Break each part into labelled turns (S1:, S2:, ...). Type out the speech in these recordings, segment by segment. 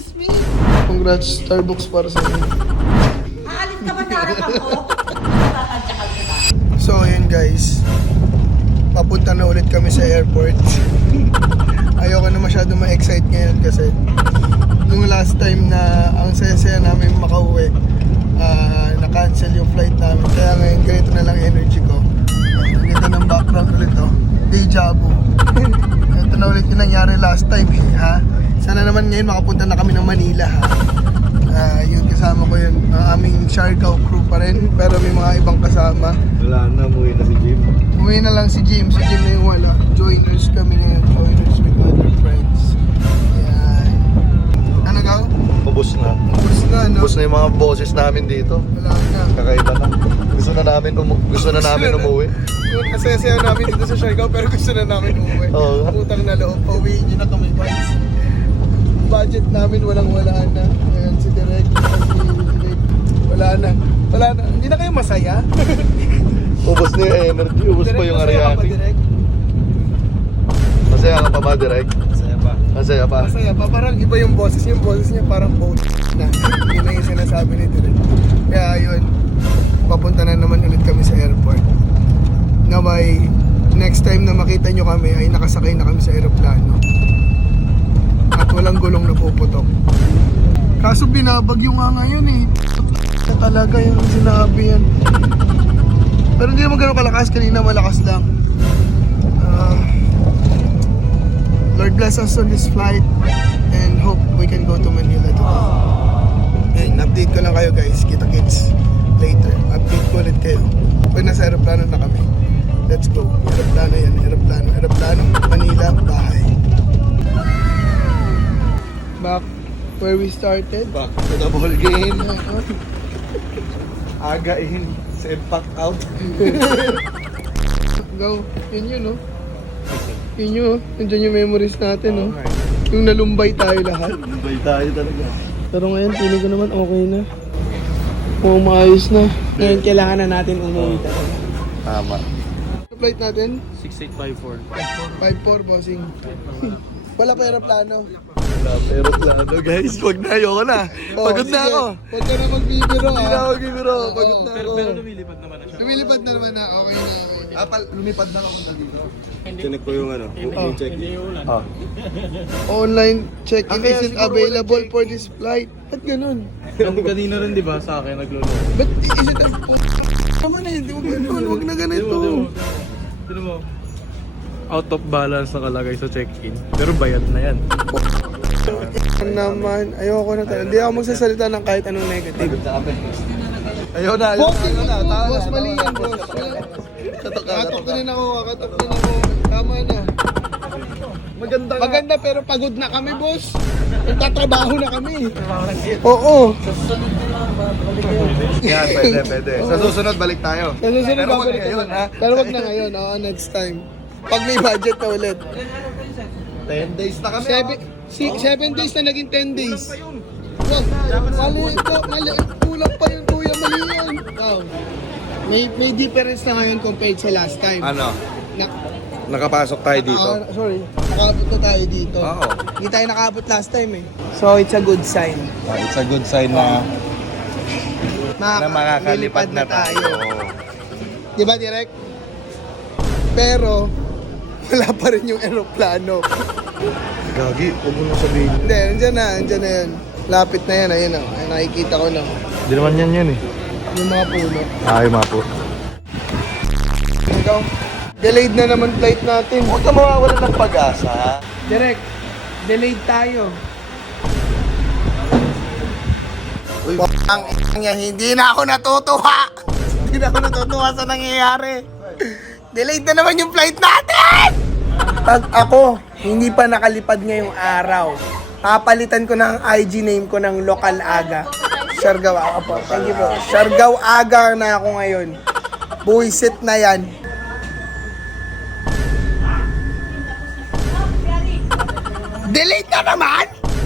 S1: Excuse me?
S2: Congrats, Starbucks para sa inyo.
S1: Aalis ka ba sa harapan ko? Nakakadyakan ka na.
S2: So, ayun guys. Papunta na ulit kami sa airport. Ayoko na masyado ma-excite ngayon kasi nung last time na ang saya-saya namin makauwi, na-cancel yung flight namin. Kaya ngayon ganito na lang energy ko. Ganito ng background ulit oh. Deja vu. Ito na ulit yung nangyari last time ha. Sana naman ngayon makapunta na kami ng Manila ha. Yun kasama ko yun. Aming Siargao crew pa rin. Pero may mga ibang kasama.
S3: Wala na, umuwi na si Jim.
S2: Umuwi na lang si Jim. Si Jim na yung wala. Joiners kami ngayon. Joiners with other friends. Ayan. Ano gaw?
S3: Ubus na.
S2: Ubus na, no?
S3: Ubus na yung mga boses namin dito.
S2: Wala na.
S3: Kakaiba na. Gusto na namin umuwi.
S2: Kasaya-saya namin dito sa Siargao pero gusto na namin umuwi.
S3: Oo.
S2: Putang na loob. Pauwiin nyo na kami, guys. Budget namin walang-wala na. Ayan, si Direk. Wala na. Wala na. Hindi na kayo masaya?
S3: Ubus na yung energy. Ubus pa yung
S2: masaya ka ba,
S3: Ariake.
S2: Direk?
S3: Masaya ka pa ba, Direk? Masaya pa. Masaya pa.
S2: Masaya pa. Parang iba yung boses niya. Yung boses niya parang boat na. Yun na yung sinasabi ni Direk. Kaya yun. Papunta na naman ulit kami sa airport. Na by next time na makita nyo kami ay nakasakay na kami sa aeroplano. At walang gulong na puputok. Kaso binabagyo nga ngayon eh. Talaga yung sinabi yan. Pero hindi naman ganun kalakas. Kanina malakas lang. Lord bless us on this flight and hope we can go to Manila today. And update ko lang kayo guys. Kita kits later. Update ko ulit kayo. Pag nasa aeroplano na kami. Let's go. Aeroplano yan. Aeroplano. Manila. Bahay. Back where we started.
S3: Back to the ball game. Aga in. Send pack out.
S2: Go. Yun yun, no? Yun yun, oh. Nandiyan yung memories natin, no? Yung nalumbay tayo lahat.
S3: Dubai tayo talaga.
S2: Pero ngayon, feeling ko naman okay na. Oo, maayos na. Ngayon, kailangan na natin umuwi talaga.
S3: Tama.
S2: Flight natin?
S4: 6854.
S2: 5-4, bossing. Wala pa aeroplano.
S3: Wala pero plano guys. Wag na. Ayoko na. Pagod na
S2: sige.
S3: ako.
S2: Huwag ka na magbibiro,
S3: Hindi
S2: ha?
S3: na ako magbibiro. Pagod na ako.
S4: Pero lumilipad naman na siya.
S2: Lumilipad na naman na. Okay na.
S3: Lumipad na ako dito. Tinik ko yung ano.
S2: Yung
S3: check-in.
S4: Hindi ulan.
S2: Online check-in
S3: Ah, kaya
S2: isn't
S3: siguro
S2: available
S3: walang
S2: for this flight. Ba't ganun?
S4: Kanina rin di ba sa akin naglolo.
S2: Ba't isn't naman eh. Huwag ganun. Huwag na ganito.
S4: Sino mo? Out of balance nakalagay sa check-in. Pero bayad na yan.
S2: Naman, ayoko na talaga. Hindi ako magsasalita ng kahit anong negative.
S3: Ayoko na.
S2: Boss,
S3: Ayoko na.
S2: boss, mali yan, boss. Katok na rin ako, katok na ako. Tama na.
S3: Maganda nga.
S2: Maganda pero pagod na kami, boss. Nagtatrabaho na kami. Oo.
S3: Yan, pwede. Sa susunod, balik tayo.
S2: Sa susunod,
S3: Pero wag
S2: babalik
S3: ngayon,
S2: kami.
S3: ha?
S2: Pero wag na ngayon, oo, next time. Pag may budget na ulit.
S3: 10 days na kami.
S2: 7 days na naging 10 days. Wag, mali ito, mali. Kulang pa yun, kuya, mali yan. Wow. May difference na ngayon compared sa last time.
S3: Ano?
S2: Na,
S3: Nakapasok tayo dito.
S2: sorry, nakaabot na tayo dito.
S3: Oo.
S2: Hindi tayo nakaabot last time eh. So it's a good sign.
S3: It's a good sign na
S2: Lilipad na tayo. Di ba, Direk? Pero, wala pa rin yung aeroplano.
S3: Gagi, huwag mo na sabihin.
S2: Hindi, andyan na yan. Lapit na yan, ayun o. Ay, nakikita ko na.
S3: Hindi naman yan eh.
S2: Yung mga puno.
S3: Ay, mapo.
S2: Ikaw, delayed na naman flight natin.
S3: Huwag ka mawawalan ng pag-asa.
S2: Direk, delayed tayo.
S3: Uy,
S2: Ang niya, hindi na ako natutuwa. Hindi na ako natutuwa sa nangyayari. Delayed na naman yung flight natin! Pag ako, hindi pa nakalipad ngayong araw, papalitan ko ng IG name ko ng Local Aga. Siargao Aga po. Thank you po. Siargao Aga na ako ngayon. Buisit na yan. Delayed na naman!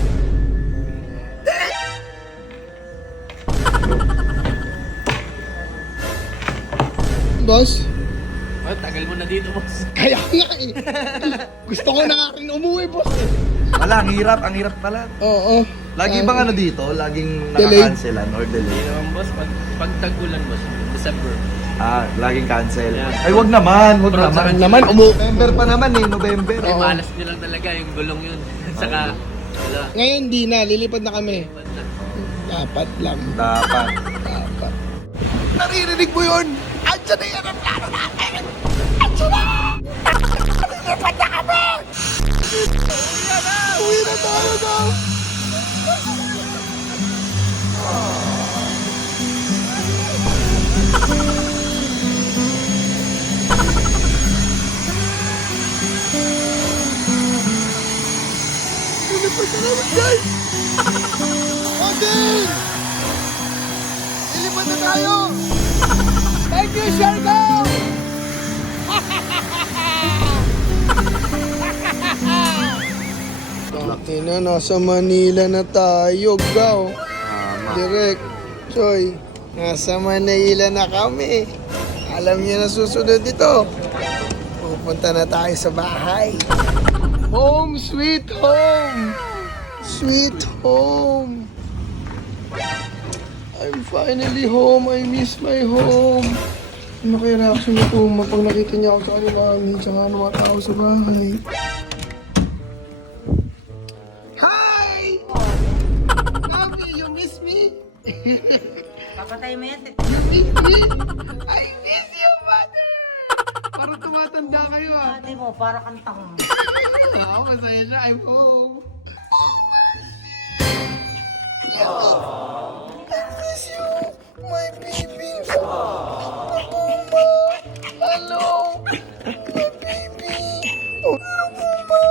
S2: Boss?
S4: Tagal mo na dito, boss.
S2: Kaya nga eh. Gusto ko na nga rin umuwi, boss eh.
S3: Wala, ang hirap pala.
S2: Oo.
S3: Lagi bang ano dito? Laging
S2: Delayed.
S3: naka-cancelan or delay?
S5: Hindi naman boss, pag tag-ulan boss, December.
S3: Ah, laging cancel.
S5: Yeah.
S3: Ay, wag naman, wag
S5: Pero
S3: naman.
S2: Naman,
S3: November pa naman eh, November.
S5: Ay, malas nyo lang talaga yung gulong yun. Saka, wala.
S2: Ngayon di na, lilipad na kami. Dapat lang.
S3: Dapat.
S2: Dapat. Naririnig mo yun? Andiyan na yan ang plano natin! Andiyan na! Lilipad na kami! Uwi na tayo na! Lilipad na naman guys! Odin! Lilipad na tayo! Thank you, Shargo! Ina, nasa Manila na tayo, Gaw. Direk, Choy, nasa Manila na kami. Alam niyo na susunod dito. Pupunta na tayo sa bahay. Home, sweet home! Sweet home! I'm finally home. I miss my home. Ano kaya reaction ni Puma pag nakita niya ako sa kanila tsaka ng mga tao sa bahay? Hi! Happy, you miss me?
S1: Papatay mo yan.
S2: You miss me? I miss you, mother! Parang tumatanda kayo ah.
S1: Pati mo, para kantang.
S2: Ako masaya siya. I'm home. I miss you, my baby. Puma. Hello, my baby. Oh, Puma.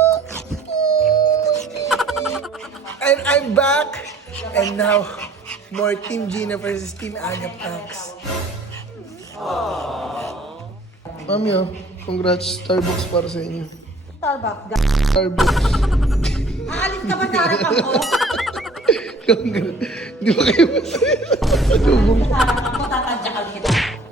S2: And I'm back. And now, more Team Gina versus Team Anya pranks. Mami, congrats. Starbucks para sa inyo.
S1: Starbucks.
S2: Starbucks.
S1: Aalis ka ba sa harapan ko?
S2: Congrats. Di ba kayo masaya sa pasalubong?
S1: Sa harapan